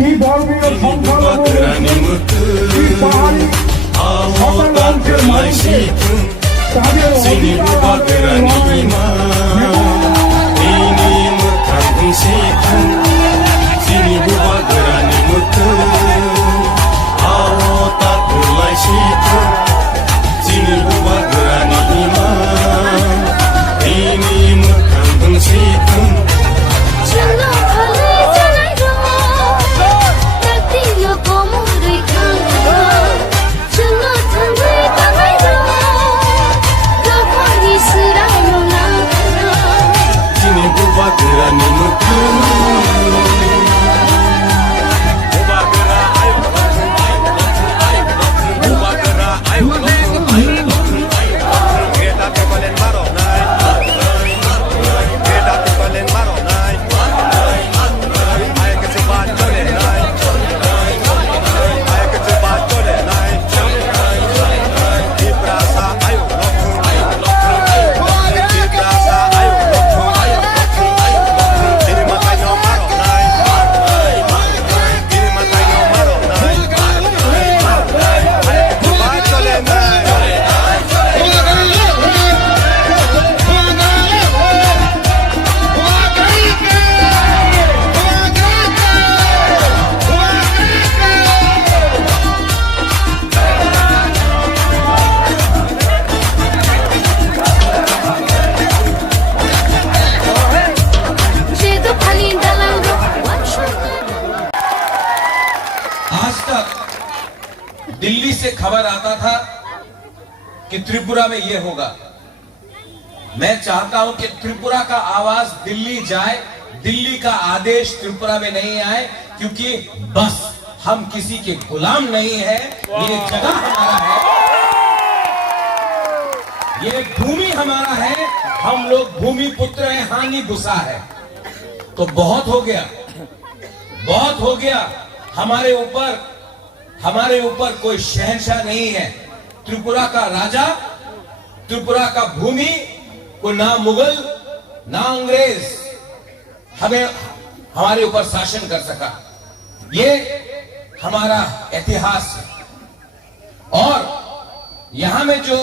কি ধর্মীয় সংখ্যালঘু কি পাহাড়ি সকল অংশের মানুষকে তাদের অধিকার লড়াই दिल्ली से खबर आता था कि त्रिपुरा में यह होगा। मैं चाहता हूं कि त्रिपुरा का आवाज दिल्ली जाए, दिल्ली का आदेश त्रिपुरा में नहीं आए, क्योंकि बस हम किसी के गुलाम नहीं है। ये जगह हमारा है, ये भूमि हमारा है, हम लोग भूमि पुत्र हैं, हानि गुस्सा है। तो बहुत हो गया, बहुत हो गया। हमारे ऊपर कोई शहंशाह नहीं है। त्रिपुरा का राजा, त्रिपुरा का भूमि को ना मुगल ना अंग्रेज हमारे ऊपर शासन कर सका। ये हमारा इतिहास है। और यहां में जो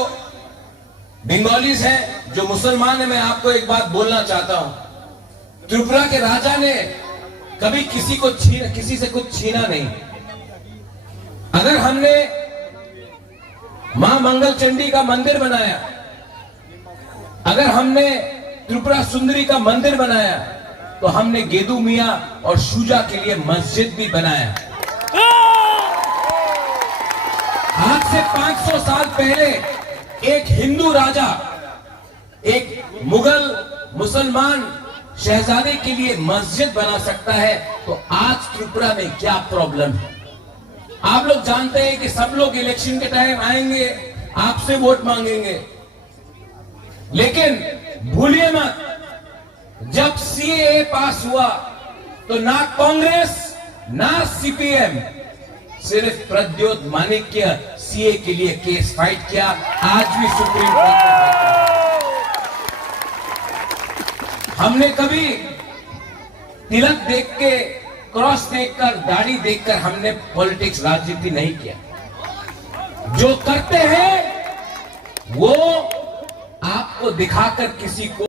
बंगालीज हैं, जो मुसलमान हैं, मैं आपको एक बात बोलना चाहता हूं। त्रिपुरा के राजा ने कभी किसी से कुछ छीना नहीं। अगर हमने मां मंगल चंडी का मंदिर बनाया, अगर हमने त्रिपुरा सुंदरी का मंदिर बनाया, तो हमने गेदू मियां और शुजा के लिए मस्जिद भी बनाया। आज से 500 साल पहले एक हिंदू राजा एक मुगल मुसलमान शहजादे के लिए मस्जिद बना सकता है, तो आज त्रिपुरा में क्या प्रॉब्लम है? आप लोग जानते हैं कि सब लोग इलेक्शन के टाइम आएंगे, आपसे वोट मांगेंगे, लेकिन भूलिए मत, जब सीएए पास हुआ तो ना कांग्रेस ना सीपीएम, सिर्फ प्रद्योत माणिक्य सीए के लिए केस फाइट किया। आज भी सुप्रीम कोर्ट में हमने कभी तिलक देख के, क्रॉस देखकर, दाढ़ी देखकर हमने पॉलिटिक्स, राजनीति नहीं किया। जो करते हैं वो आपको दिखाकर किसी को